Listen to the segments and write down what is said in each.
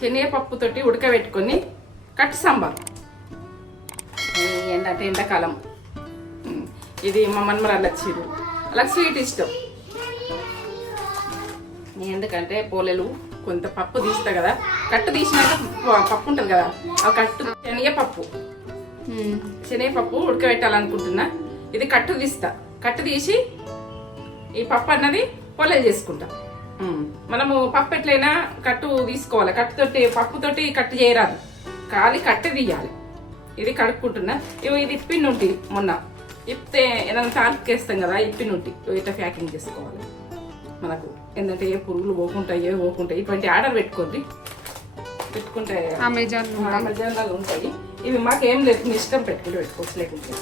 శనగపప్పుతోటి ఉడకబెట్టుకొని కట్టు సాంబార్. ఏంటంటే ఎండాకాలం ఇది మా మన్మరాలు వచ్చిర్రు, అలా స్వీట్ ఇష్టం. ఎందుకంటే పోలేలు కొంత పప్పు తీస్తా కదా, కట్టు తీసినాక పప్పు ఉంటుంది కదా, ఆ కట్టు శనగపప్పు ఉడకబెట్టాలనుకుంటున్నా. ఇది కట్టు తీస్తా, కట్టు తీసి ఈ పప్పు అన్నది పొలేలు చేసుకుంటా. మనము పప్పు ఎట్లయినా కట్టు తీసుకోవాలి, కట్టుతోటి పప్పుతోటి కట్టు చేయరాదు, ఖాళీ కట్టు తీయాలి. ఇది కడుక్కుంటున్నా. ఇది ఇప్పి నుండి మొన్న ఇప్పితే ఏదైనా తాలికేస్తాం కదా, ఇప్పి నుండి ఇట్లా ప్యాకింగ్ చేసుకోవాలి. మనకు ఏంటంటే ఏ పురుగులు పోకుంటాయి ఇటువంటి ఆర్డర్ పెట్టుకోండి, పెట్టుకుంటే అమెజాన్లో ఉంటాయి. ఇవి మాకేం లేదు, మీ ఇష్టం పెట్టుకోవచ్చు, లేకుంటే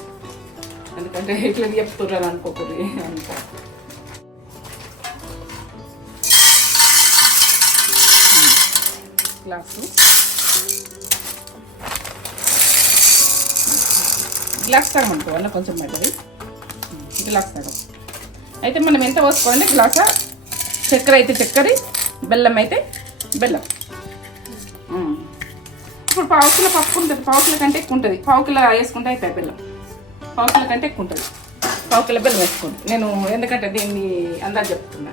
ఎందుకంటే ఇట్లా చెప్తున్నారు అనుకోకూడదు అంత. గ్లాస్ సగం అనుకో, అన్న కొంచెం పడ్డది, గ్లాస్ సగం. అయితే మనం ఎంత పోసుకోవాలంటే గ్లాసా చక్కెర అయితే చక్కెర, బెల్లం అయితే బెల్లం. ఇప్పుడు పావు కిలో పప్పు ఉంటుంది, పావు కిలో కంటే ఎక్కువ ఉంటుంది, పావు కిలో వేసుకుంటే అయిపోయి బెల్లం, పావు కిలో కంటే ఎక్కువ ఉంటుంది, పావు కిలో బెల్లం వేసుకోండి. నేను ఎందుకంటే దీన్ని అందాజు చెప్తున్నా.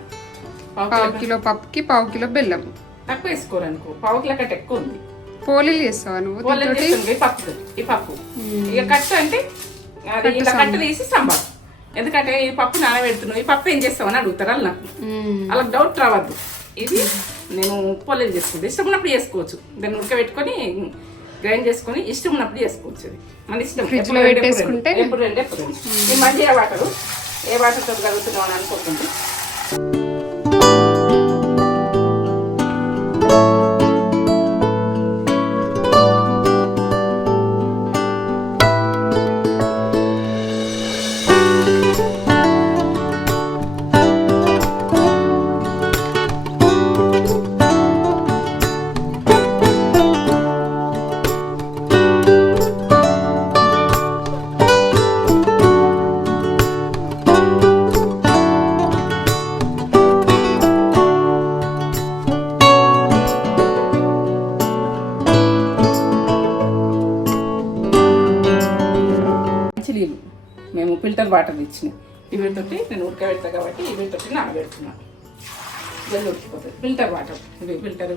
పావు కిలో పప్పుకి పావు కిలో బెల్లం తక్కువ వేసుకోరు అనుకో, పావు కిలో కంటే ఎక్కువ ఉంది. పోలీలు చేస్తావా నువ్వు? పోలీలు చేస్తుంది ఈ పప్పు. ఇక కట్టు అంటే అది ఇలా కట్టు తీసి సాంబార్. ఎందుకంటే ఈ పప్పు నానబెడుతున్నావు, ఈ పప్పు ఏం చేస్తావు అని అడుగుతారు వాళ్ళు నాకు, అలా డౌట్ రావద్దు. ఇది నేను పొలేలు చేసుకుంటే ఇష్టం ఉన్నప్పుడు చేసుకోవచ్చు, దాన్ని ఉడకబెట్టుకొని గ్రైండ్ చేసుకొని ఇష్టం ఉన్నప్పుడు చేసుకోవచ్చు. అది మన ఇష్టం. ఎప్పుడు ఈ మంచిగా వాటరు ఏ వాటర్తో కలుగుతున్నావు అని అనుకోకుండా. మేము ఫిల్టర్ వాటర్ ఇచ్చినాయి, ఇవితోటి నేను ఉడకబెడతా కాబట్టి ఇవితోటి నానబెడుతున్నాను, జల్లి ఉడికిపోతుంది. ఫిల్టర్ వాటర్, ఇవి ఫిల్టర్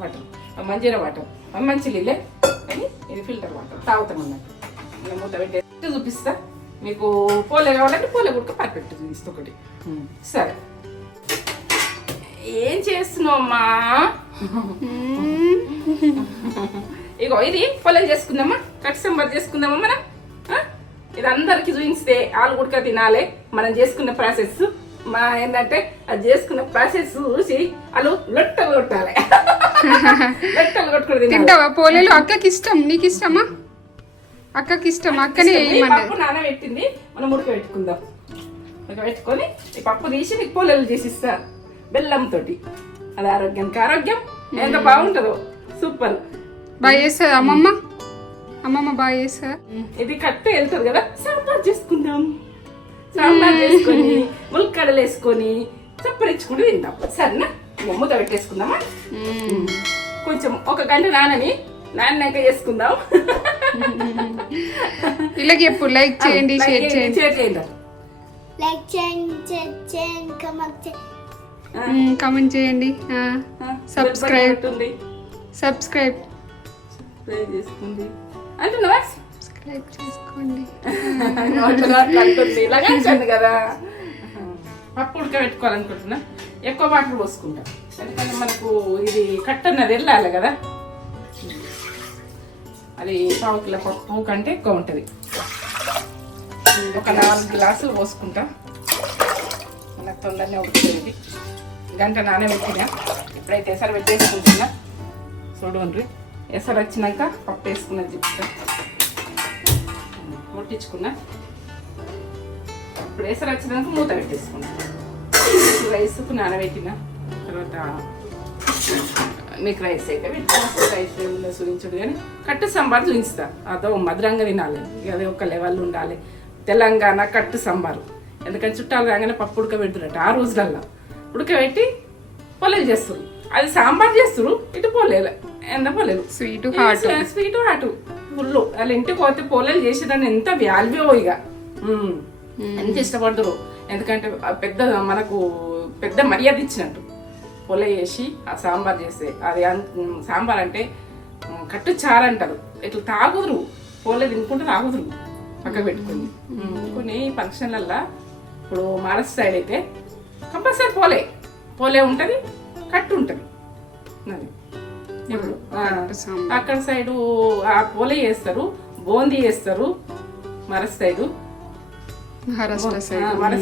వాటర్, మంజీరా వాటర్, మంచి నీళ్ళే కానీ ఇది ఫిల్టర్ వాటర్ తాగుతాం అన్నట్టు. నేను మూత పెట్టి చూపిస్తా మీకు. పోలే కావాలంటే పోలే ఉడక పర్ఫెక్ట్ చూపిస్తా ఒకటి. సరే, ఏం చేస్తున్నావు అమ్మా? ఇగో ఇది పొలం చేసుకుందామా, కట్ సాంబార్ చేసుకుందామా మనం. ఇది అందరికి చూపిస్తే ఆలు ఉడక తినాలి. మనం చేసుకున్న ప్రాసెస్ మా ఏంటంటే అది చేసుకున్న ప్రాసెస్ చూసి వాళ్ళు లొట్టలు కొట్టాలి, లొట్టలు కొట్టుకుని తింటావా పోలేలు? అక్కకి ఇష్టం, నీకు ఇష్టమా? అక్కకి ఇష్టం, అక్కనే పప్పు నానబెట్టింది, మనం ఉడక పెట్టుకుందాం. ఉడక పెట్టుకొని ఈ పప్పు తీసి నీకు పోలేలు చేసిస్తా బెల్లంతో. అది ఆరోగ్యానికి ఆరోగ్యం, ఎంత బాగుంటుందో, సూపర్. బాగా చేస్తుంది అమ్మమ్మ, అమ్మమ్మ బాగా చేస్తా. ఇది కట్టు వెళ్తుంది కదా, సాంబార్ చేసుకుందాం. సాంబార్ చేసుకొని ములక్కడలు వేసుకొని చప్పరించుకుంటూ తిందాం. సరేనా? మూత పెట్టేసుకుందామా? కొంచెం ఒక గంట నాన్నాక చేసుకుందాం. ఇలాగ ఎప్పుడు లైక్ చేయండి, షేర్ చేయండి, కామెంట్ చేయండి, సబ్స్క్రైబ్ చేసుకుంది అంటున్నావా? సబ్స్క్రైబ్ చేసుకోండి. అంటుంది కదా. పప్పు ఉడకబెట్టుకోవాలనుకుంటున్నా, ఎక్కువ వాటర్ పోసుకుంటా. ఎందుకంటే మనకు ఇది కట్టు అన్నది వెళ్ళాలి కదా, అది పావు కిలో పప్పు కంటే ఎక్కువ ఉంటుంది. ఒక 4 గ్లాసులు పోసుకుంటా, నాకు తొందరనే ఉడుకుతుంది. గంట నానబెట్టినా, ఇప్పుడైతే ఎసరు పెట్టేసుకుంటున్నా. చూడండి, ఎసరు వచ్చినాక పప్పు వేసుకున్నది చెప్తా. ముట్టించుకున్నా, ఇప్పుడు ఎసరు వచ్చినాక మూత పెట్టేసుకున్నా. రైస్కు నానబెట్టిన తర్వాత మీకు రైస్ అయితే పెట్టుకోవచ్చు. రైస్ ఏముందో చూపించడు కానీ కట్టు సాంబార్ చూపిస్తా. అదో మధురంగా తినాలి, అదే ఒక లెవెల్ ఉండాలి. తెలంగాణ కట్టు సాంబారు. ఎందుకంటే చుట్టాలు రాగానే పప్పు ఉడకబెడుతున్నట్టు ఆ రోజులల్లో ఉడకబెట్టి పొలేలు చేస్తారు. అది సాంబార్ చేస్తారు, ఇటు పొలేలు ఎంత పొలేలు sweet hot sweet hot full వాళ్ళ ఇంటికి పోతే పొలేలు చేసేదాన్ని ఎంత వాల్యూ ఇక ఎంత ఇష్టపడతారు. ఎందుకంటే పెద్ద మనకు పెద్ద మర్యాద ఇచ్చినట్టు పొలే చేసి ఆ సాంబార్ చేస్తే అది సాంబార్ అంటే కట్టు చారు అంటారు. ఇట్లా తాగుదురు పోలే తినుకుంటే తాగుదురు పక్క పెట్టుకుని. కొన్ని ఫంక్షన్లల్లో ఇప్పుడు మహారాష్ట్ర సైడ్ అయితే కంపల్సరీ పోలే ఉంటుంది, కట్టు ఉంటుంది. అది ఇప్పుడు అక్కడ సైడు ఆ పోలే చేస్తారు, బూందీ చేస్తారు మహారాష్ట్ర సైడు. మహారాష్ట్ర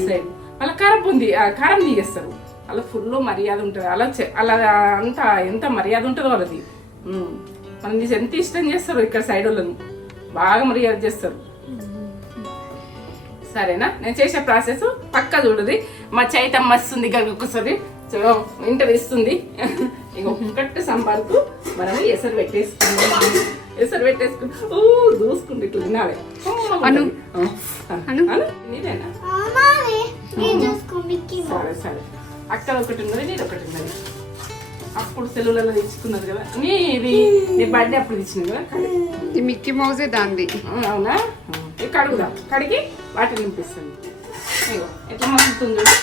సైడ్ వాళ్ళ కారం బూందీ కారం తీయేస్తారు. అలా ఫుల్ మర్యాద ఉంటుంది. అలా అంతా ఎంత మర్యాద ఉంటుందో వాళ్ళది. మనం ఎంత ఇష్టం చేస్తారు ఇక్కడ సైడ్ వాళ్ళని బాగా మర్యాద చేస్తారు. సరేనా, నేను చేసే ప్రాసెస్ పక్క చూడది. మా చైతం మస్తుంది ఒకసారి ఇంటర్ ఇస్తుంది. ఇక ఒక్కటి సంబార్కు మనం ఎసరు పెట్టేసుకుని దూసుకుంటే ఇట్లా తినాలి. నీదేనా? సరే సరే, అక్కడ ఒకటి ఉన్నది, నీది ఒకటి ఉన్నది. అప్పుడు సెలవులలో తెచ్చుకున్నది కదా, నీ బర్త్డే అప్పుడు తెచ్చినది కదా. మిక్కీ మౌజే దాంది. అవునా? కడుగుదాం, కడిగి వాటిని నింపిస్తుంది. ఇగో ఎట్లా మసులుతుంది చూడు,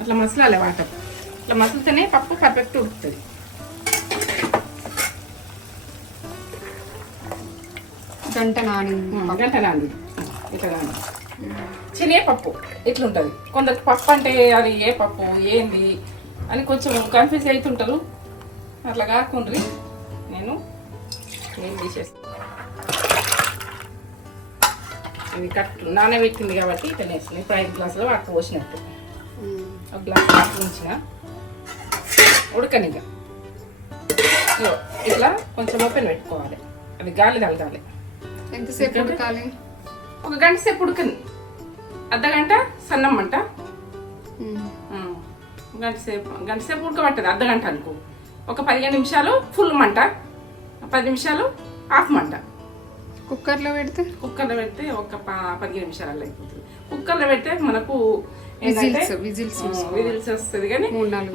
అట్లా మసలాలి వాటర్. ఇట్లా మసులుతేనే పప్పు పర్ఫెక్ట్ ఉడుకుతుంది. గంట నాని ఇట్లా నాని. శనగపప్పు ఇట్లుంటుంది. కొందరికి పప్పు అంటే అది ఏ పప్పు ఏంది అని కొంచెం కన్ఫ్యూజ్ అవుతుంటారు. అట్లా కాకుండా నేను ఏం తీసేస్తాను. ఇది కట్టు నానబెట్టింది కాబట్టి ఇట్లా వేసిన. ఇప్పుడు 5 గ్లాసులు వాటర్ పోసినట్టు, ఒక గ్లాస్ వాటర్ ఉంచిన ఉడకనిగా ఇట్లా కొంచెం ఓపెన్ పెట్టుకోవాలి. అది గాలి తగలాలి. ఎంతసేపు ఉడకాలి? ఒక గంట సేపు ఉడకండి. అర్ధగంట సన్నం మంట, గంట సేపు ఉడకబట్టదు. అర్ధగంట అనుకో. ఒక 15 నిమిషాలు ఫుల్ మంట, 10 నిమిషాలు హాఫ్ మంట. కుక్కర్లో పెడితే ఒక 15 నిమిషాలు అయిపోతుంది. కుక్కర్లో పెడితే మనకు విజిల్స్ వస్తుంది. కానీ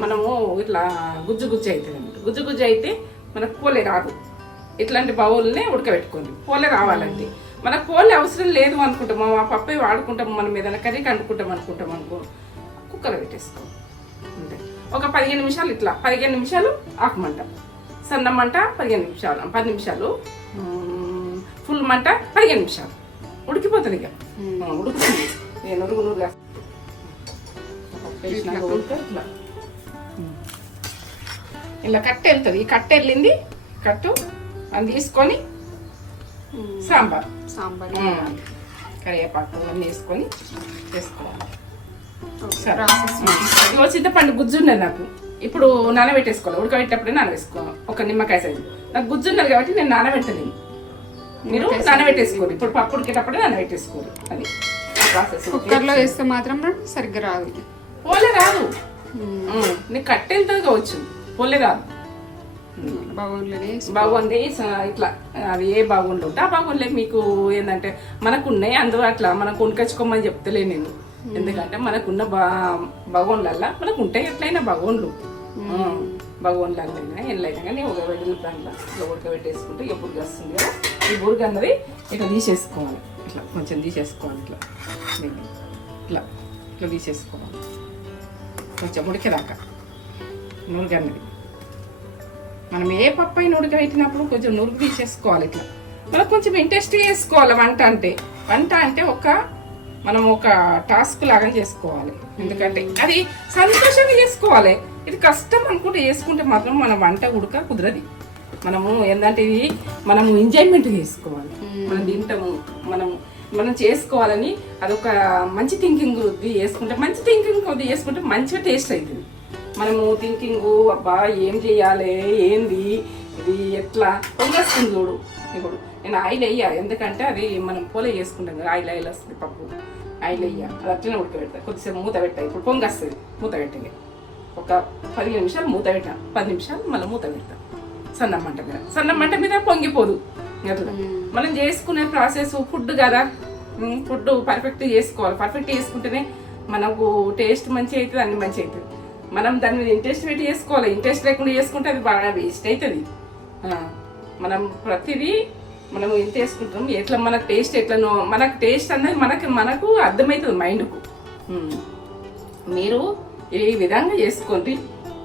మనము ఇట్లా గుజ్జు అవుతుంది అన్నమాట. గుజ్జు అయితే మనకు పోలే రాదు. ఇట్లాంటి బౌల్నే ఉడకబెట్టుకోండి. పోలే రావాలంటే మనకు పోలే అవసరం లేదు అనుకుంటాము, ఆ పప్పే వాడుకుంటాము, మనం ఏదైనా కర్రీకి అనుకుంటాం అనుకో కుక్కర్లో పెట్టేసుకో. అంటే ఒక 15 నిమిషాలు ఇట్లా 15 నిమిషాలు హాఫ్ మంట, సన్న మంట 15 నిమిషాలు, 10 నిమిషాలు ఫుల్ మంట 15 నిమిషాలు ఉడికిపోతుంది. ఇక ఉడుకుతుంది. నేను నురుగుగా ఇలా కట్ట వెళ్తుంది. ఈ కట్ట వెళ్ళింది, కట్టు అని తీసుకొని సాంబార్ కరివేపాకు అన్నీ వేసుకొని చేసుకోవాలి. చింతపండు గుజ్జు ఉన్నది నాకు. ఇప్పుడు నానబెట్టేసుకోవాలి. ఉడకబెట్టేటప్పుడే నానవేసుకోవాలి. ఒక నిమ్మకాయ సైజు నాకు గుజ్జు ఉన్నది కాబట్టి నేను నానబెట్టలేను. మీరు నానబెట్టేసుకోరు. ఇప్పుడు పప్పు ఉడికేటప్పుడే నానబెట్టేసుకోరు. అది ప్రాసెస్. కుక్కర్లో వేస్తే మాత్రం సరిగ్గా రాదు, పోలే రాదు. నీకు కట్ట వెళ్తుంది కావచ్చు, పోలే రాదు. బాగుంది ఇట్లా. అవి ఏ బాగుండు ఉంటే ఆ బాగుండలే. మీకు ఏంటంటే మనకున్నాయి అందులో అట్లా మనం కొనుకొచ్చుకోమని చెప్తలే నేను. ఎందుకంటే మనకున్న బాగోన్లల్లా మనకు ఉంటాయి ఎట్లయినా బాగోన్లు. బాగోన్లైనా ఎట్లయినా కానీ ఒక వెడ్డల దాంట్లో ఇట్లా ఉడకబెట్టేసుకుంటే ఇక బుర్గ వస్తుంది కదా. ఈ బుర్గ అన్నది ఇట్లా తీసేసుకోవాలి. ఇట్లా కొంచెం తీసేసుకోవాలి. ఇట్లా ఇట్లా ఇట్లా తీసేసుకోవాలి. కొంచెం ఉడికేదాకా నురుగు అన్నది. మనం ఏ పప్పు అయినా ఉడకబెట్టినప్పుడు కొంచెం నురుగు తీసేసుకోవాలి. ఇట్లా మనకు కొంచెం ఇంట్రెస్ట్ చేసుకోవాలి. వంట అంటే మనం ఒక టాస్క్ లాగా చేసుకోవాలి. ఎందుకంటే అది సంతోషంగా చేసుకోవాలి. ఇది కష్టం అనుకుంటే చేసుకుంటే మాత్రం మన వంట ఉడక కుదరది. మనము ఏంటంటే ఇది మనము ఎంజాయ్మెంట్ చేసుకోవాలి. మనం తింటాము, మనం చేసుకోవాలని అదొక మంచి థింకింగ్ చేసుకుంటే మంచిగా టేస్ట్ అవుతుంది. మనము థింకింగ్ అబ్బా ఏం చేయాలి, ఏంది ఇది ఎట్లా పొంగొస్తుంది చూడు. ఇప్పుడు నేను ఆయిల్ వేయాలి. ఎందుకంటే అది మనం పోలే చేసుకుంటాం కదా, ఆయిల్ వస్తుంది. పప్పు ఆయిల్ వేయాలి. అది అట్లనే ఉడకబెడతా. కొద్దిసేపు మూత పెట్టాయి. ఇప్పుడు పొంగొస్తుంది. మూత పెట్టింది. ఒక 15 నిమిషాలు మూత పెట్టా, 10 నిమిషాలు మళ్ళీ మూత పెడతా. సన్న మంట మీద పొంగిపోదు. అట్లా మనం చేసుకునే ప్రాసెస్ ఫుడ్ కదా. ఫుడ్ పర్ఫెక్ట్ చేసుకోవాలి. పర్ఫెక్ట్ చేసుకుంటేనే మనకు టేస్ట్ మంచిగా అవుతుంది, అన్ని మంచిగా అవుతుంది. మనం దాని మీద ఇంట్రెస్ట్ పెట్టి చేసుకోవాలి. ఇంట్రెస్ట్ లేకుండా చేసుకుంటే అది బాగా వేస్ట్ అవుతుంది. మనం ప్రతిదీ మనం ఎంత వేసుకుంటాం, ఎట్లా మనకు టేస్ట్ ఎట్లనో, మనకు టేస్ట్ అన్నది మనకు అర్థమవుతుంది మైండ్కు. మీరు ఈ విధంగా చేసుకోండి,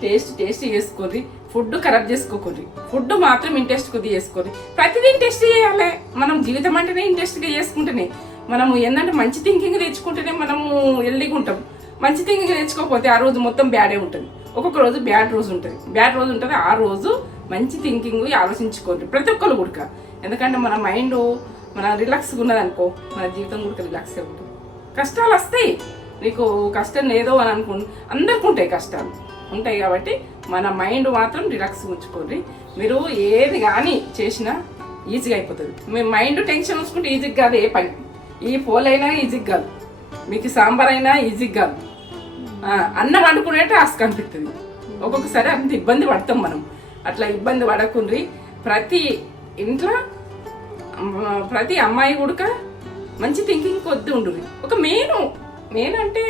టేస్ట్ చేసుకోండి. ఫుడ్ ఖరాబ్ చేసుకోకండి. ఫుడ్ మాత్రం ఇంట్రెస్ట్ కొద్దిగా చేసుకోండి. ప్రతిదీ ఇంట్రెస్ట్ చేయాలి. మనం జీవితం అంటేనే ఇంట్రెస్ట్గా చేసుకుంటేనే మనము ఏంటంటే మంచి థింకింగ్ తెచ్చుకుంటేనే మనము హెల్దీగా ఉంటాం. మంచి థింకింగ్ తెచ్చుకోకపోతే ఆ రోజు మొత్తం బ్యాడే ఉంటుంది. ఒక్కొక్క రోజు బ్యాడ్ రోజు ఉంటుంది. ఆ రోజు మంచి థింకింగ్ ఆలోచించుకోండి ప్రతి ఒక్కరు కూడా. ఎందుకంటే మన మైండ్ మన రిలాక్స్గా ఉన్నది అనుకో, మన జీవితం కూడా రిలాక్స్గా ఉంటుంది. కష్టాలు వస్తాయి, నీకు కష్టం లేదో అని అందరికీ ఉంటాయి, కష్టాలు ఉంటాయి. కాబట్టి మన మైండ్ మాత్రం రిలాక్స్గా ఉంచుకోండి. మీరు ఏది కానీ చేసినా ఈజీగా అయిపోతుంది. మీ మైండ్ టెన్షన్ ఉంచుకుంటే ఈజీగా కాదు ఏ పని. ఈ పోలైనా ఈజీగా కాదు, మీకు సాంబార్ అయినా ఈజీగా కాదు. అన్నం వండుకునే టాస్క్ అనిపిస్తుంది. ఒక్కొక్కసారి అంత ఇబ్బంది పడతాం మనం. అట్లా ఇబ్బంది పడకుండ్రి. ప్రతి ఇంట్లో ప్రతి అమ్మాయి కూడా మంచి థింకింగ్ కొద్ది ఉండుర్రి. ఒక మెయిన్ అంటే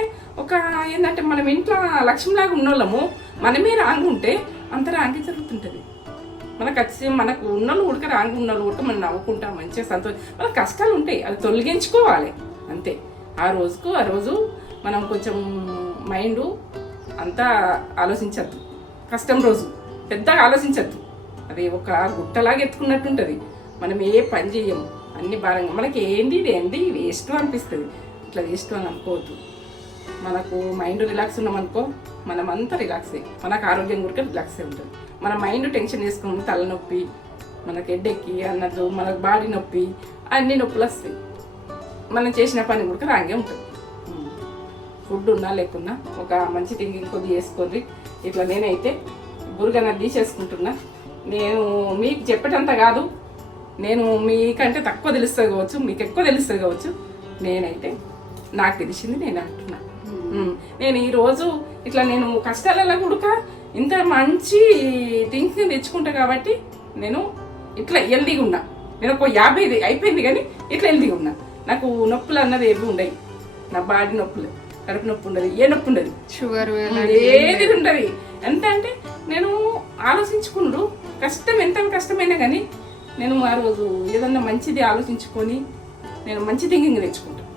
ఒక ఏంటంటే మనం ఇంట్లో లక్ష్మిలాగా ఉన్నోళ్ళము, మనమే రాంగ్ ఉంటే అంత రాంగ్ జరుగుతుంటుంది. మనకు ఉన్నోళ్ళు ఉడక రాంగ్ ఉన్నోళ్ళు ఉడక మనం నవ్వుకుంటాం, మంచిగా సంతోషం. మనకు కష్టాలు ఉంటాయి, అది తొలగించుకోవాలి అంతే. ఆ రోజు మనం కొంచెం మైండ్ అంతా ఆలోచించద్దు. కష్టం రోజు పెద్దగా ఆలోచించద్దు. అది ఒక గుట్టలాగా ఎత్తుకున్నట్టుంటుంది. మనం ఏ పని చేయము, అన్ని భారంగా మనకి ఏంది వేస్ట్ అనిపిస్తుంది. ఇట్లా వేస్ట్ అని అనుకోవద్దు. మనకు మైండ్ రిలాక్స్ ఉన్నామనుకో, మనం అంతా రిలాక్స్ అయ్యి మనకు ఆరోగ్యం కూడా రిలాక్స్ అయి ఉంటుంది. మన మైండ్ టెన్షన్ చేసుకుని తలనొప్పి, మనకి హెడ్ఎక్కి అన్నట్టు, మనకు బాడీ నొప్పి, అన్ని నొప్పులు వస్తాయి. మనం చేసిన పని కూడా రాంగే ఉంటుంది. ఫుడ్ ఉన్నా లేకున్నా ఒక మంచి థింకింగ్ కొద్దిగా చేసుకోండి. ఇట్లా నేనైతే బురుగన తీసేసుకుంటున్నా. నేను మీకు చెప్పేటంత కాదు, నేను మీకంటే తక్కువ తెలుస్తుంది కావచ్చు, మీకు ఎక్కువ తెలుస్తుంది కావచ్చు. నేనైతే నాకు తెలిసింది నేను అంటున్నా. నేను ఈరోజు ఇట్లా నేను కష్టాలలో కూడా ఇంత మంచి థింకింగ్ తెచ్చుకుంటా కాబట్టి నేను ఇట్లా హెల్దీగా ఉన్నా. నేను ఒక 50 అయిపోయింది కానీ ఇట్లా హెల్దీగా ఉన్నా. నాకు నొప్పులు అన్నది ఏవి ఉండవు. నా బాడీ నొప్పులు, కడుపు నొప్పి ఉండదు, ఏ నొప్పి ఉండదు, షుగర్ ఏది ఉండదు. ఎంత అంటే నేను ఆలోచించుకుంటూ ఎంత కష్టమైనా కానీ నేను ఆ రోజు ఏదన్నా మంచిది ఆలోచించుకొని నేను మంచి థింకింగ్ తెచ్చుకుంటాను.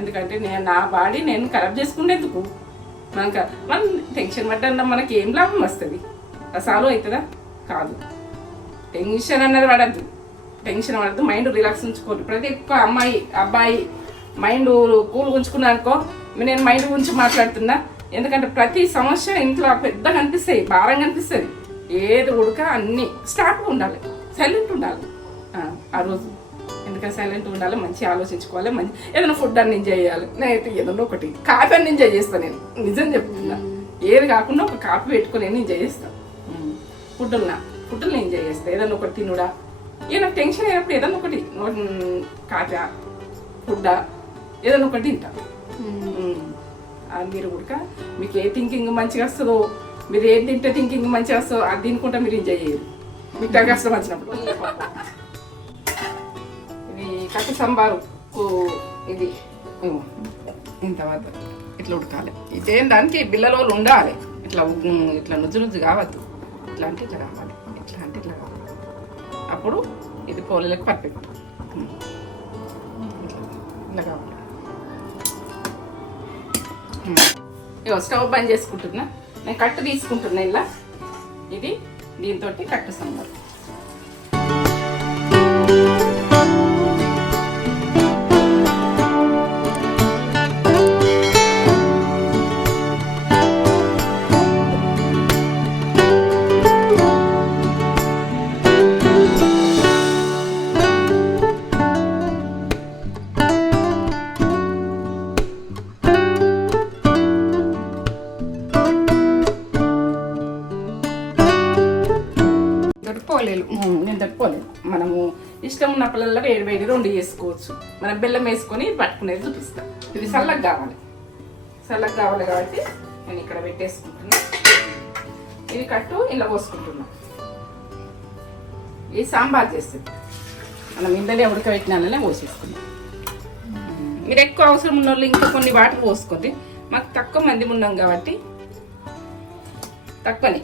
ఎందుకంటే నా బాడీ నేను ఖరాబ్ చేసుకునేందుకు మనం టెన్షన్ పడ్డా మనకి ఏం లాభం వస్తుంది? సాల్వ్ అవుతుందా? కాదు. టెన్షన్ అన్నది పడద్దు. మైండ్ రిలాక్స్ ఉంచుకోండి. ప్రతి ఒక్క అమ్మాయి అబ్బాయి మైండ్ కూల్ ఉంచుకున్నా అనుకో. నేను మైండ్ గురించి మాట్లాడుతున్నా. ఎందుకంటే ప్రతి సమస్య ఇంట్లో పెద్దగా అనిపిస్తాయి, భారంగా అనిపిస్తుంది. ఏది ఉడక అన్ని స్టార్ట్గా ఉండాలి, సైలెంట్ ఉండాలి ఆ రోజు. ఎందుకంటే సైలెంట్ ఉండాలి, మంచి ఆలోచించుకోవాలి, మంచి ఏదైనా ఫుడ్ అన్ని ఎంజాయ్ చేయాలి. నేనైతే ఏదన్నా ఒకటి కాఫీ అన్ని ఎంజాయ్ చేస్తాను. నేను నిజం చెప్తున్నా, ఏది కాకుండా ఒక కాఫీ పెట్టుకుని ఎంజాయ్ చేస్తాను. ఫుడ్ని ఎంజాయ్ చేస్తాను. ఏదన్నా ఒకటి తినుడా, నాకు టెన్షన్ అయినప్పుడు ఏదన్నా ఒకటి కాఫీ ఫుడ్డా ఏదన్నా ఒకటి తింటా. మీరు కూడా మీకు ఏ థింకింగ్ మంచిగా వస్తుందో, మీరు ఏది తింటే థింకింగ్ మంచిగా వస్తుందో అది తినుకుంటా మీరు ఎంజాయ్ చేయరు. మీకు కష్టం వచ్చినప్పుడు ఇది కట్టు సాంబారు ఇది ఇంత ఇట్లా ఉడకాలి. ఇదేం దానికి బిల్లలో ఉండాలి. ఇట్లా నుజ్జు కావద్దు. ఇట్లా అంటే ఇట్లా కావాలి, ఇట్లా అంటే ఇట్లా కావాలి. అప్పుడు ఇది పోలేలకు పర్ఫెక్ట్. ఇట్లా కావాలి. ఇగో స్టవ్ బంద్ చేసుకుంటున్నా. నేను కట్టు తీసుకుంటున్నా. ఇలా ఇది దీంతో కట్టు సాంబారు. నేను తట్టుకోలేదు. మనము ఇష్టం ఉన్న పిల్లల్లో వేడి 2 చేసుకోవచ్చు. మనం బెల్లం వేసుకొని పట్టుకునేది చూపిస్తాను. ఇది చల్లగా కావాలి కాబట్టి నేను ఇక్కడ పెట్టేసుకుంటున్నా. ఇది కట్టు ఇలా పోసుకుంటున్నా. ఇది సాంబార్ చేస్తుంది. మనం ఇందలే ఉడకబెట్టినాలనే పోసేసుకున్నాం. మీరు ఎక్కువ అవసరం ఉన్న వాళ్ళు ఇంకా కొన్ని వాటర్ పోసుకోండి. మాకు తక్కువ మంది ఉన్నాం కాబట్టి తక్కువని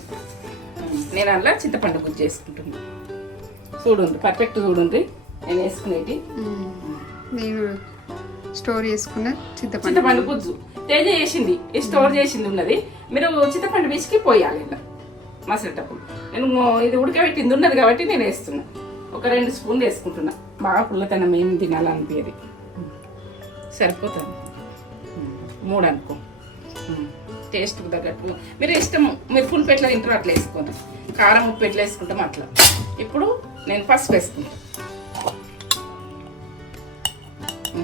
నేను అలా చింతపండు గుజ్జు చేసుకుంటున్నాను. చూడండి పర్ఫెక్ట్ చూడండి నేను వేసుకునేటి. నేను స్టోర్ చేసుకున్న చింతపండు గుజ్జు తేజ చేసింది, స్టోర్ చేసింది ఉన్నది. మీరు చింతపండు పిసికి పోయాలి ఇలా మసలేటప్పుడు. నేను ఇది ఉడకబెట్టింది ఉన్నది కాబట్టి నేను వేస్తున్నా. ఒక 2 స్పూన్లు వేసుకుంటున్నా. బాగా పుల్లతనం ఏం తినాలనిపించేది. సరిపోతుంది. 3 అనుకో. టేస్ట్కి తగ్గట్టు మీరు ఇష్టం, మీరు ఫుల్ పెట్ల తింటారు అట్లా వేసుకుంటాం. కారం ఉప్పు ఎట్లా వేసుకుంటాం అట్లా. ఇప్పుడు నేను పసుపు వేసుకుంటాను.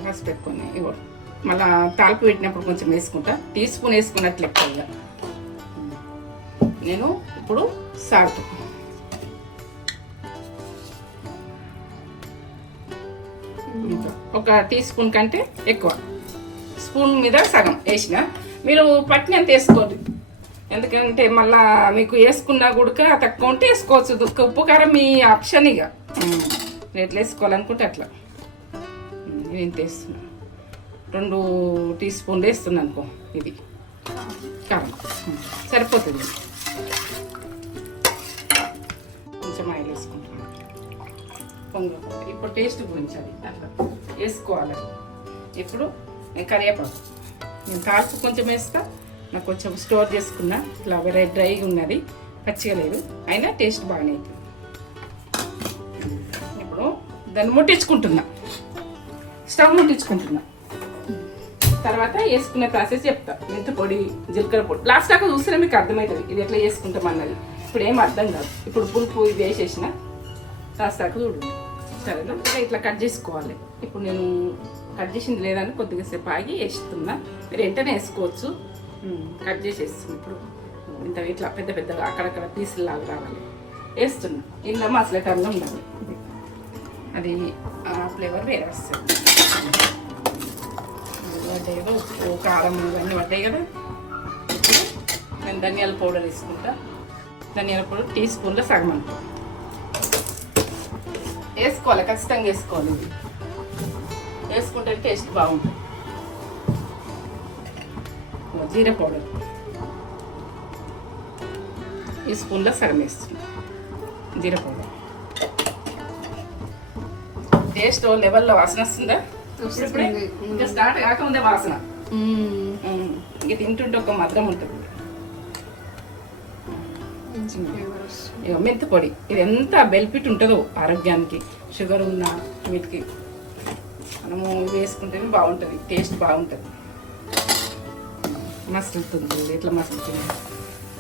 పసుపు పెట్టుకొని ఇవ్వ మళ్ళీ తాలింపు పెట్టినప్పుడు కొంచెం వేసుకుంటా. టీ స్పూన్ వేసుకున్నట్లు ఎక్కువగా. నేను ఇప్పుడు సాల్ట్ ఒక టీ స్పూన్ కంటే ఎక్కువ, స్పూన్ మీద సగం వేసిన. మీరు పట్టినంత వేసుకోండి, ఎందుకంటే మళ్ళా మీకు వేసుకున్నా గుడక తక్కువ ఉంటే వేసుకోవచ్చు. ఉప్పు కారం మీ ఆప్షన్. ఇక ఎట్లా వేసుకోవాలనుకుంటే అట్లా. నేను ఇంత వేస్తున్నా, 2 టీ స్పూన్లు వేస్తున్నాను అనుకో. ఇది కారం సరిపోతుంది. కొంచెం ఆయిల్ వేసుకుంటున్నాను. ఇప్పుడు టేస్ట్ గురించి అది అట్లా వేసుకోవాలి. ఇప్పుడు నేను కరివేపాకు, నేను తాల్పు కొంచెం వేస్తా. నాకు కొంచెం స్టోర్ చేసుకున్నా, ఇట్లా వెరైటీ డ్రైగా ఉన్నది, పచ్చిగా లేదు, అయినా టేస్ట్ బాగానే అవుతుంది. ఇప్పుడు దాన్ని ముట్టించుకుంటున్నా, స్టవ్ ముట్టించుకుంటున్నా. తర్వాత వేసుకునే ప్రాసెస్ చెప్తా. మెంతి పొడి, జీలకర్ర పొడి లాస్ట్ దాకా చూస్తేనే మీకు అర్థమవుతుంది ఇది ఎట్లా చేసుకుంటాం అన్నది. ఇప్పుడు ఏం అర్థం కాదు. ఇప్పుడు పులుపు ఇది వేసేసిన లాస్ట్ దాకా చూడండి. సరేనా? ఇట్లా కట్ చేసుకోవాలి. ఇప్పుడు నేను కట్ చేసింది లేదని కొద్దిగా సేపు ఆగి వేస్తున్నా. మీరు వెంటనే వేసుకోవచ్చు. కట్ చేసేస్తుంది. ఇప్పుడు ఇంత ఇట్లా పెద్ద పెద్దగా అక్కడక్కడ పీసులాగా రావాలి. వేస్తున్నా. ఇంట్లో మసలటంలో ఉండాలి, అది ఫ్లేవర్ వేరే వస్తుంది. పడ్డాయి కదా, ఉప్పు కారం ఇవన్నీ పడ్డాయి కదా. ఇప్పుడు నేను ధనియాల పౌడర్ వేసుకుంటా. ధనియాల పౌడర్ టీ స్పూన్లో సగం అనుకో వేసుకోవాలి, ఖచ్చితంగా వేసుకోవాలి. ఇది వేసుకుంటే టేస్ట్ బాగుంటుంది. జీరా పౌడర్ ఈ స్పూన్లో సగం వేస్తుంది. జీరా పౌడర్ టేస్ట్ లెవెల్లో వాసన వస్తుందా? ఇప్పుడే ఇంకా స్టార్ట్ కాకముందే వాసన. ఇంక తింటుంటే ఒక మధురం ఉంటుంది. మెంతి పొడి ఇది ఎంత బెనిఫిట్ ఉంటుందో ఆరోగ్యానికి, షుగర్ ఉన్న వీటికి మనము వేసుకుంటేనే బాగుంటుంది, టేస్ట్ బాగుంటుంది. మసలుతుంది. ఇట్లా మసలుతుంది.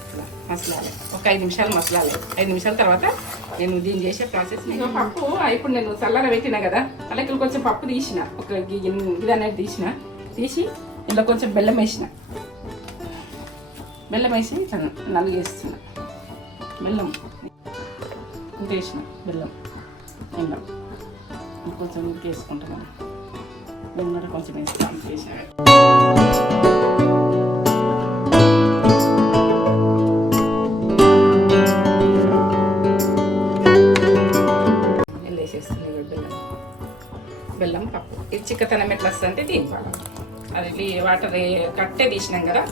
ఇట్లా మసలాలి. ఒక 5 నిమిషాలు మసలాలి. 5 నిమిషాల తర్వాత నేను దీన్ని చేసే ప్రాసెస్. పప్పు ఇప్పుడు నేను చల్లార పెట్టినా కదా, అలాగే కొంచెం పప్పు తీసిన, ఒక ఇది అనేది తీసి ఇందులో కొంచెం బెల్లం వేసిన. బెల్లం వేసి ఇట్లా నలిగేస్తున్నా. బెల్లం ఇంకేసిన, బెల్లం బెల్లం కొంచెం ఇంకేసుకుంటున్నాను. బెల్లం కొంచెం వేస్తాను. వేసిన బెల్లం పప్పు. ఇది చిక్కతనం ఎట్లా వస్తుంది అంటే దీనిపాల అది వాటర్ కట్టే తీసినాం కదా.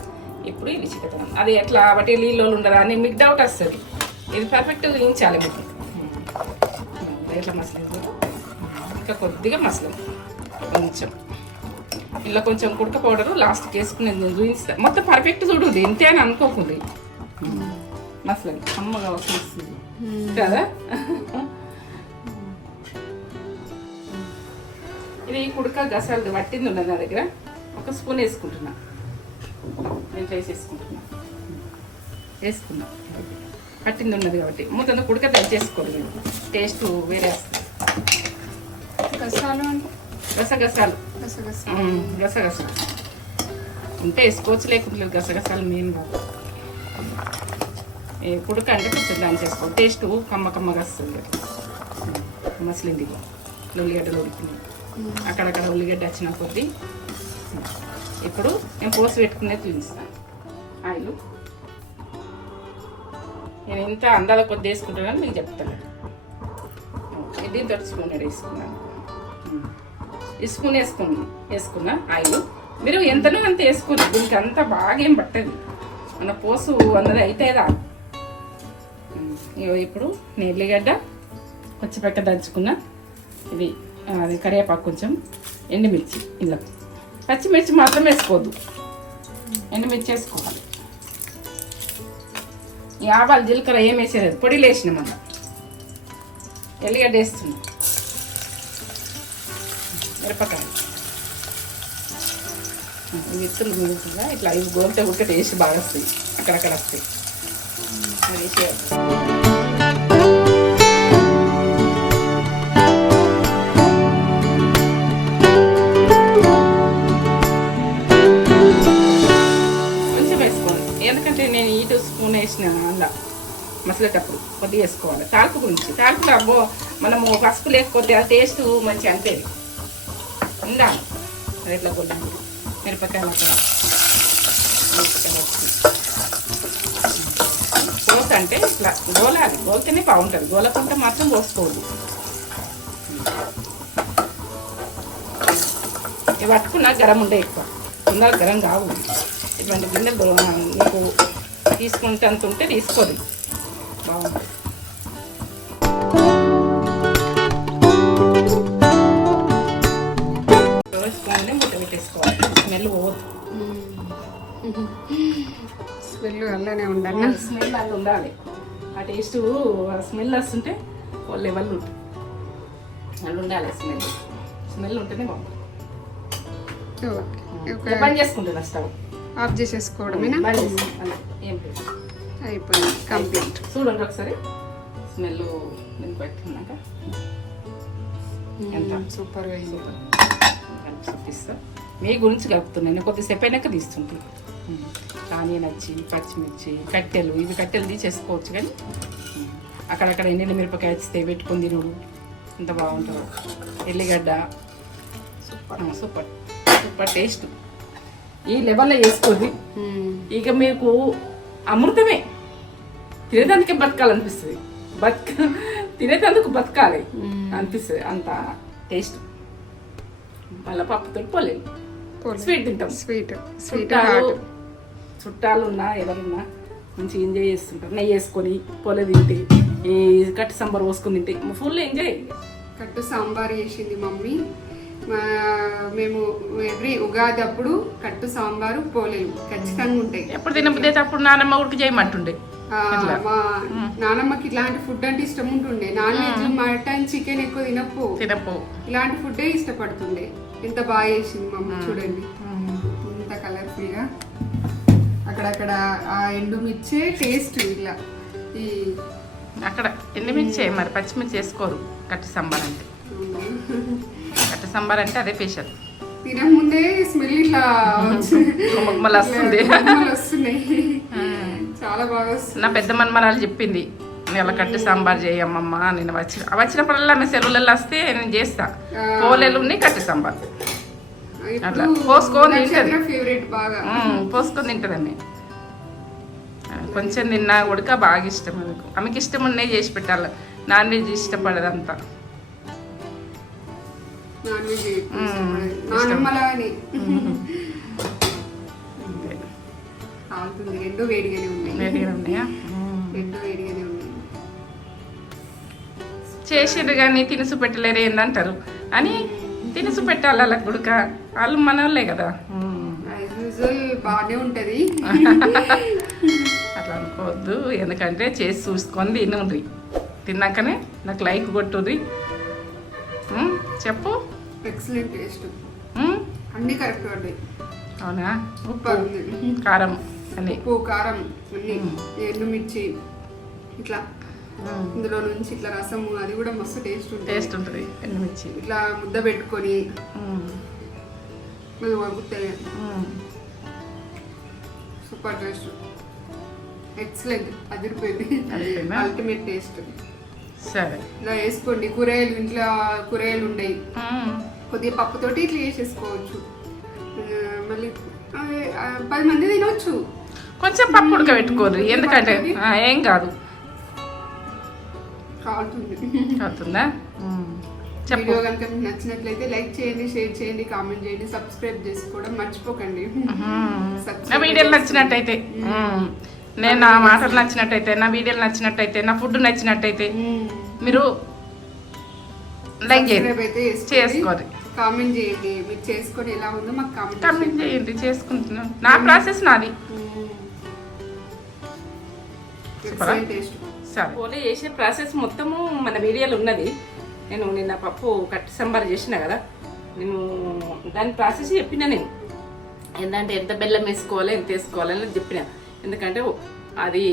ఇప్పుడు ఇది చిక్కతనం అది ఎట్లా వాటి నీళ్ళు ఉండదా అని మీకు డౌట్ వస్తుంది. ఇది పర్ఫెక్ట్గా దించాలి మీకు. ఎట్లా మసలేదు ఇంకా కొద్దిగా మసలేదు కొంచెం. ఇలా కొంచెం కుడక పౌడరు లాస్ట్కి వేసుకుని చూపిస్తా. మొత్తం పర్ఫెక్ట్ చూడు ఇంతే అని అనుకోకుంది. మసలేదు అమ్మగా వస్తుంది కదా. ఇది కుడక గసాలు పట్టింది ఉన్నది నా దగ్గర. ఒక స్పూన్ వేసుకుంటున్నా. నేను వేసేసుకుంటున్నా. వేసుకున్నా పట్టింది ఉన్నది కాబట్టి మొత్తం కుడక దంచేసుకోవాలి. టేస్ట్ వేరే వస్తుంది. గసాలు గసగసాలు గసగసాలు ఉంటే వేసుకోవచ్చు, లేకుంటే గసగసాలు మెయిన్ కాదు. కుడక అంటే కొంచెం దంచేసుకోవాలి. టేస్ట్ కమ్మ కమ్మగా వస్తుంది. మసలింది ఉల్లిగడ్డలు ఉడికినాయి. అక్కడక్కడ ఉల్లిగడ్డ వచ్చిన కొద్దీ ఇప్పుడు నేను పోసి పెట్టుకునేది చూపిస్తాను. ఆయిల్ నేను ఎంత అందాల కొద్ది వేసుకుంటానని మీకు చెప్తాను. దీంతో స్పూన్ వేసుకున్నాను. ఈ స్పూన్ వేసుకున్నా ఆయిల్. మీరు ఎంతనో అంత వేసుకోండి. దీనికి అంతా బాగా ఏం పట్టదు. మన పోసు అన్నది అయితే ఇగో ఇప్పుడు నేను ఎల్లిగడ్డ పచ్చిపక్క దంచుకున్న ఇది అది కరివేపాకు కొంచెం ఎండుమిర్చి ఇలా పచ్చిమిర్చి మాత్రం వేసుకోవద్దు, ఎండుమిర్చి వేసుకోవాలి. ఈ ఆవాలు జీలకర్ర ఏం వేసేది పొడిలు వేసినాం అన్న. ఎల్లిగడ్డ వేస్తున్నాం, మిరపకాయ విత్తులు మిగులుతుందా ఇట్లా ఇవి గోలితే ఉడితే టేస్ట్ బాగా వస్తాయి, అక్కడక్కడ వస్తాయి. వేసేయాలి. కొంచెం వేసుకోవాలి, ఎందుకంటే నేను 2 స్పూన్ వేసిన అలా మసలేటప్పుడు కొద్దిగా వేసుకోవాలి. తాల్పు గురించి తాల్పులో అబ్బో మనము పసుపు లేకపోతే ఆ టేస్ట్ మంచిగా అంతేది ఉండాలి. అది ఎట్లా కొద్దాం మిరపకాయలు అక్కడ పోత అంటే ఇట్లా గోలాలి, గోలితేనే బాగుంటుంది. గోలకుంటే మాత్రం పోసుకోవద్దు. ఇవి పట్టుకున్నా గరం ఉండే ఎక్కువ, తొందర గరం కావు. ఇటువంటి గిన్నెలు మీకు తీసుకుంటే అంత ఉంటే తీసుకోదు, బాగుంటుంది. వేసుకొని ముట్ట పెట్టేసుకోవాలి, స్మెల్ పోదు. స్మెల్ అలానే ఉండాలి, స్మెల్ అది ఉండాలి. ఆ టేస్ట్ స్మెల్ వస్తుంటే ఓ లెవెల్ ఉంటుంది, అలా ఉండాలి. స్మెల్ ఉంటేనే బాగుంటుంది. బంద్ చేసుకుంటున్నా స్టవ్ ఆఫ్ చేసేసుకోవడమేనా? బంద్ చేసుకోవాలి, ఏం లేదు, అయిపోయింది కంప్లీట్. చూడండి ఒకసారి స్మెల్ నేను పెట్టుకున్నాక ఎంత సూపర్గా అయింది. చూపిస్తా, మీ గురించి కలుపుతున్నాను. కొద్దిసేపు అయినాక తీస్తుంటాను. ఆనియన్ వచ్చి పచ్చిమిర్చి కట్టెలు, ఇవి కట్టెలు తీసేసుకోవచ్చు, కానీ అక్కడక్కడ ఎండిన మిరపకాయ వచ్చితే పెట్టుకుని తినుడు ఎంత బాగుంటుందో. ఎల్లిగడ్డ సూపర్ సూపర్ సూపర్ టేస్ట్. ఈ లెవెల్లో వేసుకోండి, ఇక మీకు అమృతమే. తినేదానికే బతకాలనిపిస్తుంది, తినేటందుకు బతకాలి అనిపిస్తుంది, అంత టేస్ట్. మళ్ళీ పప్పుతో పోలేదు, స్వీట్ తింటాం. స్వీట్ చుట్టాలు ఉన్నా ఎవరున్నా మంచిగా ఎంజాయ్ చేస్తుంటారు. నెయ్యి వేసుకొని పొల తింటే, ఈ కట్టి సాంబార్ పోసుకొని తింటే ఫుల్ ఎంజాయ్. కట్టు సాంబార్ చేసింది మమ్మీ. మేము ఎవ్రీ ఉగాది అప్పుడు కట్టు సాంబారు పోలేలు ఖచ్చితంగా ఉంటాయి. ఎప్పుడు తినబుద్ది అప్పుడు నానమ్మ ఉడికి చేయమంటుండే. మా నానమ్మకి ఇట్లాంటి ఫుడ్ అంటే ఇష్టం ఉంటుండే. నాన్ వెజ్ మటన్ చికెన్ ఎక్కువ తినపో, ఇలాంటి ఫుడ్డే ఇష్టపడుతుండే. ఎంత బాగా చేసింది మమ్మీ, చూడండి ఇంత కలర్ఫుల్ గా. అక్కడక్కడ ఆ ఎండుమిర్చే టేస్ట్. ఇలా ఈ అక్కడ ఎండుమిర్చే, మరి పచ్చిమిర్చి వేసుకోరు కట్టి సాంబార్ అంటే. కట్టి సాంబార్ అంటే అదే స్పెషల్. తినముందే స్మెల్ ఇట్లా వస్తుంది, వస్తున్నాయి. చాలా బాగా వస్తుంది. నా పెద్ద మనమరాలు చెప్పింది, ఇలా కట్టి సాంబార్ చేయమ్మమ్మ. నేను వచ్చినప్పుడల్లా మీ సెలవులలో వస్తే నేను చేస్తా. పోలేలు కట్టి సాంబార్ అట్లా పోసుకొని తింటుంది, పోసుకొని తింటుందండి. కొంచెం తిన్నా ఉడక బాగా ఇష్టం ఆమెకు. ఆమెకి ఇష్టం ఉన్నాయి చేసి పెట్టాలి, నాన్ వెజ్ ఇష్టపడదంతా. రెండు వేడిగానే ఉన్నాయా? వేడిగానే ఉన్నాయి. చేసిండ్రు కానీ తినుసు పెట్టలేరు ఏందంటారు అని తినుసు పెట్టాలి వాళ్ళకి గుడక. వాళ్ళు మన వాళ్ళే కదా, బాగానే ఉంటది. అట్లా అనుకోవద్దు, ఎందుకంటే చేసి చూసుకొని తినండి. తిన్నాకనే నాకు లైక్ కొట్టుర్రి. చెప్పు. ఎక్సలెంట్ టేస్ట్, అన్ని కరెక్ట్ ఉంటాయి. అవునా? ఉప్పు, కారం అన్ని, ఉప్పు కారం అన్ని, ఎండుమిర్చి ఇట్లా ఇందులో నుంచి ఇట్లా రసము, అది కూడా మస్తు టేస్ట్ ఉంటుంది. ఎండుమిర్చి ఇట్లా ముద్ద పెట్టుకొని సూపర్ టేస్ట్, ఎక్సలెంట్, అదిరిపోయింది. Ultimate taste. సరే, ఇలా వేసుకోండి. కూరగాయలు ఇంట్లో కూరగాయలు ఉండయి, కొద్దిగా పప్పుతోటి ఇట్లా వేసేసుకోవచ్చు. మళ్ళీ 10 మంది తినవచ్చు. కొంచెం పప్పు ఉడకబెట్టుకోరు, ఎందుకంటే ఏం కాదు. అవుతుందా? వీడియో కనుక మీకు నచ్చినట్లయితే లైక్ చేయండి, షేర్ చేయండి, కామెంట్ చేయండి, సబ్స్క్రైబ్ చేసుకోవడం మర్చిపోకండి. నా వీడియోలు నచ్చినట్టయితే నేను నా మాటలు నచ్చినట్టయితే, నా వీడియోలు నచ్చినట్టయితే, నా ఫుడ్ నచ్చినట్టయితే మీరు లైక్ చేయండి, చేసుకోండి, కామెంట్ చేయండి. మీరు చేసుకొని ఎలా ఉందో మాకు కామెంట్ చేయండి. చేసుకుంటున్నాను, నా ప్రాసెస్ నాది. పోలే చేసే ప్రాసెస్ మొత్తము మన వీడియోలో ఉన్నది. నేను నిన్న పప్పు కట్టి సంబార్ చేసిన కదా, నేను దాని ప్రాసెస్ చెప్పిన. నేను ఏంటంటే ఎంత బెల్లం వేసుకోవాలి, ఎంత వేసుకోవాలి అని చెప్పిన. ఎందుకంటే అది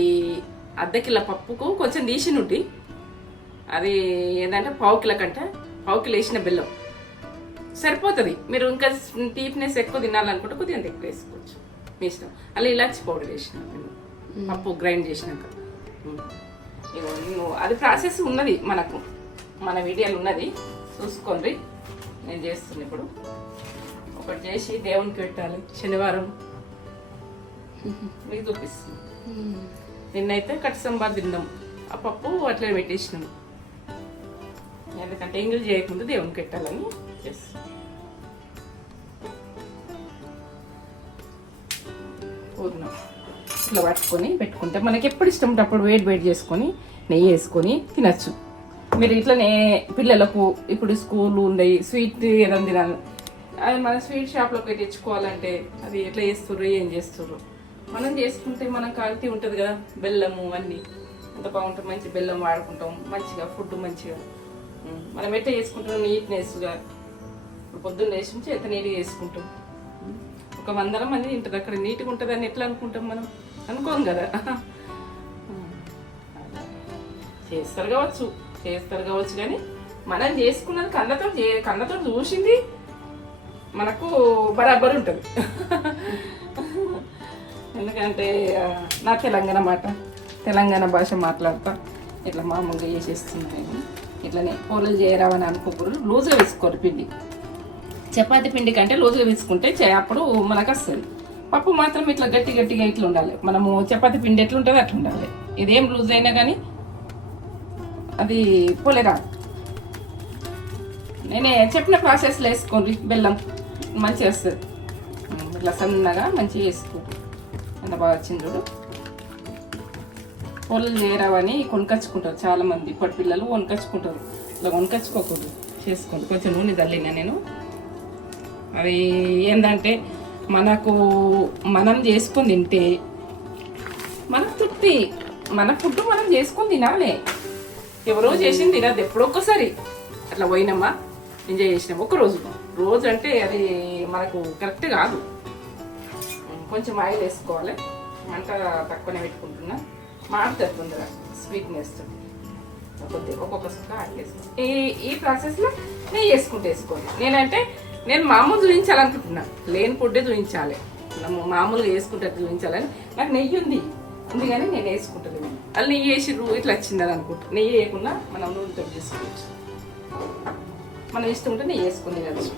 అర్ధ కిలో పప్పుకు కొంచెం తీసినుంటి, అది ఏంటంటే పావు కిలో కంటే పావు కిలో వేసిన బెల్లం సరిపోతుంది. మీరు ఇంకా తీపినెస్ ఎక్కువ తినాలనుకుంటే కొద్దిగా ఎంత ఎక్కువ వేసుకోవచ్చు, మీ ఇష్టం. అలా ఇలాచి పౌడర్ వేసిన పప్పు గ్రైండ్ చేసినాక. అది ప్రాసెస్ ఉన్నది మనకు, మన వీడియోలు ఉన్నది, చూసుకోండి. నేను చేస్తున్నా ఇప్పుడు. ఒకటి చేసి దేవునికి పెట్టాలి, శనివారం మీకు చూపిస్తుంది. నిన్నైతే కట్టి సంబార్ తిన్నాం, ఆ పప్పు అట్లా పెట్టేసినాం. ఎందుకంటే ఎంగిల్ చేయకముందు దేవునికి పెట్టాలని చేస్తాం. పూర్ణం ఇట్లా పట్టుకొని పెట్టుకుంటే మనకి ఎప్పుడు ఇష్టం ఉంటే అప్పుడు వేడి చేసుకొని నెయ్యి వేసుకొని తినచ్చు. మీరు ఇట్లనే పిల్లలకు ఇప్పుడు స్కూల్ ఉన్నాయి, స్వీట్ ఏదైనా తినాలి, అది మన స్వీట్ షాప్లోకి తెచ్చుకోవాలంటే అది ఎట్లా చేస్తుర్రు, ఏం చేస్తుర్రు. మనం చేసుకుంటే మన క్వాలిటీ ఉంటుంది కదా, బెల్లము అన్నీ అంత బాగుంటుంది. మంచి బెల్లం వాడుకుంటాం, మంచిగా ఫుడ్ మంచిగా మనం ఎట్లా చేసుకుంటాం నీట్నెస్గా. ఇప్పుడు పొద్దున్న లేచి నుంచి ఎంత నీట్గా చేసుకుంటాం. ఒక 100 మంది తింటారు, అక్కడ నీట్గా ఉంటుంది అని ఎట్లా అనుకుంటాం మనం? అనుకోం కదా. చేస్తారు కావచ్చు కానీ మనం చేసుకున్నది కళ్ళతో చూసింది మనకు బరాబర్ ఉంటుంది. ఎందుకంటే నా తెలంగాణ భాష మాట్లాడతా ఇట్లా మామూలుగా చేసేస్తున్నాను. ఇట్లనే పోలలు చేయరావని అనుకోకూడదు. లూజ్గా వేసుకోరు పిండి, చపాతి పిండి కంటే లూజ్గా వేసుకుంటే అప్పుడు మనకు వస్తుంది. పప్పు మాత్రం ఇట్లా గట్టిగా ఇట్లా ఉండాలి. మనము చపాతి పిండి ఎట్లా ఉంటుంది అట్లా ఉండాలి. ఇదేం లూజ్ అయినా కానీ అది పోలేరా. నేనే చెప్పిన ప్రాసెస్లో వేసుకోండి, బెల్లం మంచిగా వస్తుంది. ఇట్లా సన్నగా మంచిగా వేసుకోండి. ఎంత బాగా వచ్చింది చూడు. పొలలు చేయరావని కొనుకొచ్చుకుంటారు చాలామంది, ఇప్పటి పిల్లలు కొనుకొచ్చుకుంటారు. ఇట్లా కొనుకొచ్చుకోకూడదు, చేసుకోండి. కొంచెం నూనె చల్లినా నేను. అది ఏంటంటే మనం చేసుకొని తింటే మనకు తృప్తి. మన ఫుడ్ మనం చేసుకొని తినాలి, ఎవరో చేసింది తినద్దు. ఎప్పుడొక్కసారి అట్లా పోయినామా ఎంజాయ్ చేసినాం ఒక రోజు అంటే అది మనకు కరెక్ట్ కాదు. కొంచెం ఆయిల్ వేసుకోవాలి, మంట తక్కువనే పెట్టుకుంటున్నా, మారుతుంది తొందరగా, స్వీట్నెస్ కొద్దిగా ఒక్కొక్క సుక్క ఆయిల్ వేసుకోవాలి. ఈ ప్రాసెస్లో నెయ్యి వేసుకోండి. నేను మామూలు చూపించాలనుకుంటున్నా, లేని ఫుడ్డే చూపించాలి, మామూలుగా వేసుకుంటే చూపించాలని. నాకు నెయ్యి ఉంది కానీ నేను వేసుకుంటాను. అది నెయ్యి వేసి ఇట్లా వచ్చిందని అనుకుంటా. నెయ్యి వేయకుండా మనం నూనెతో చేసుకోవచ్చు. మనం ఇష్టం ఉంటే నెయ్యి వేసుకొని తినచ్చు.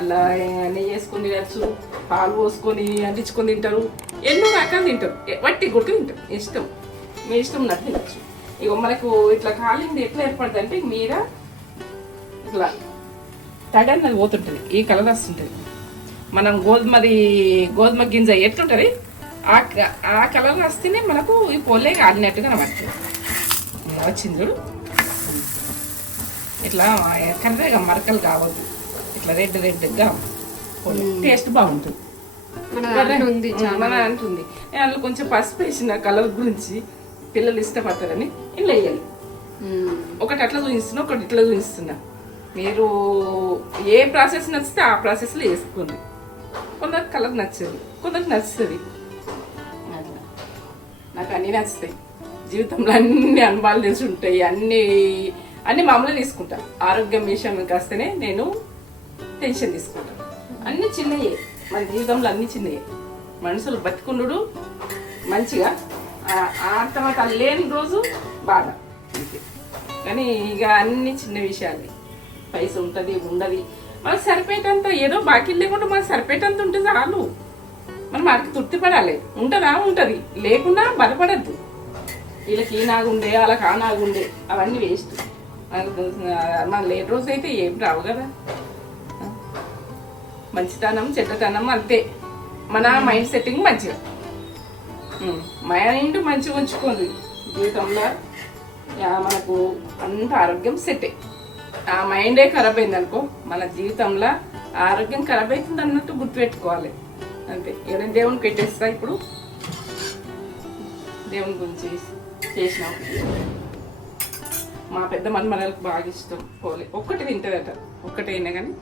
అలా నెయ్యి వేసుకొని తినచ్చు, పాలు పోసుకొని అంటించుకొని తింటారు, ఎన్నో రకాలు తింటారు, వట్టి గుడ్డు తింటారు. ఇష్టం, మీ ఇష్టం ఉన్నట్టు తినచ్చు. ఇక మనకు ఇట్లా కాలింది ఎట్లా ఏర్పడుతుంది అంటే మీద ఇట్లా తడన్నది పోతుంటుంది, ఈ కలర్ వస్తుంటుంది. మనం గోధుమ గింజ ఎట్లుంటుంది ఆ కలర్ వస్తేనే మనకు ఈ పొల్లే కాలినట్టుగా కనబడుతుంది. వచ్చింది చూడు. ఇట్లా కర్రగా మరకలు కావద్దు, ఇట్లా రెడ్గా టేస్ట్ బాగుంటుంది. మన అంటుంది. నేను అందులో కొంచెం పసుపు వేసిన కలర్ గురించి పిల్లలు ఇష్టపడతారని ఇలా వేయాలి. ఒకటి అట్లా చూపిస్తున్నా, ఒకటి ఇట్లా చూపిస్తున్నా. మీరు ఏ ప్రాసెస్ నచ్చితే ఆ ప్రాసెస్లో వేసుకోండి. కొందరికి కలర్ నచ్చదు, కొందరికి నచ్చుతుంది. నాకు అన్నీ నచ్చుతాయి జీవితంలో, అన్ని అనుభవాలు తెలిసి ఉంటాయి. అన్ని మామూలుగా తీసుకుంటా. ఆరోగ్యం విషయం కాస్తేనే నేను టెన్షన్ తీసుకుంటాను. అన్ని చిన్నయే మన జీవితంలో, అన్ని చిన్నయే. మనుషులు బతికుండు మంచిగా, ఆ తర్వాత లేని రోజు బాధ అంతే. కానీ ఇక అన్ని చిన్న విషయాలు. పైస ఉంటుంది ఉండదు, మనకు సరిపోయేటంత, ఏదో బాకీ లేకుండా మనకు సరిపోయేటంత ఉంటే చాలు. మనం వాటికి తృప్తి పడాలి. ఉంటుందా? ఉంటుంది. లేకుండా బాధపడద్దు. వీళ్ళకి ఈ నాగుండే, వాళ్ళకి ఆ నాగుండే, అవన్నీ వేస్ట్. మన లేని రోజు అయితే ఏం రావు కదా. మంచితనం చెడ్డతనం అంతే, మన మైండ్ సెట్టింగ్ మంచిగా. మైండ్ మంచిగా ఉంచుకుంది జీవితంలో మనకు అంత ఆరోగ్యం సెట్. ఆ మైండే ఖరాబ్ అయింది అనుకో మన జీవితంలో ఆరోగ్యం ఖరాబ్ అవుతుంది అన్నట్టు గుర్తుపెట్టుకోవాలి అంతే. ఇక నేను దేవునికి పెట్టేస్తా. ఇప్పుడు దేవుని గురించి చేసినాం. మా పెద్ద మనమరాలకు బాగా ఇష్టం పోలే. ఒక్కటి తింటుందట, ఒక్కటైనా కానీ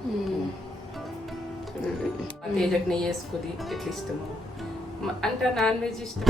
తేజకు నెయ్యి వేసుకొని ఎట్లా ఇష్టము అంటే నాన్ వెజ్ ఇష్టం.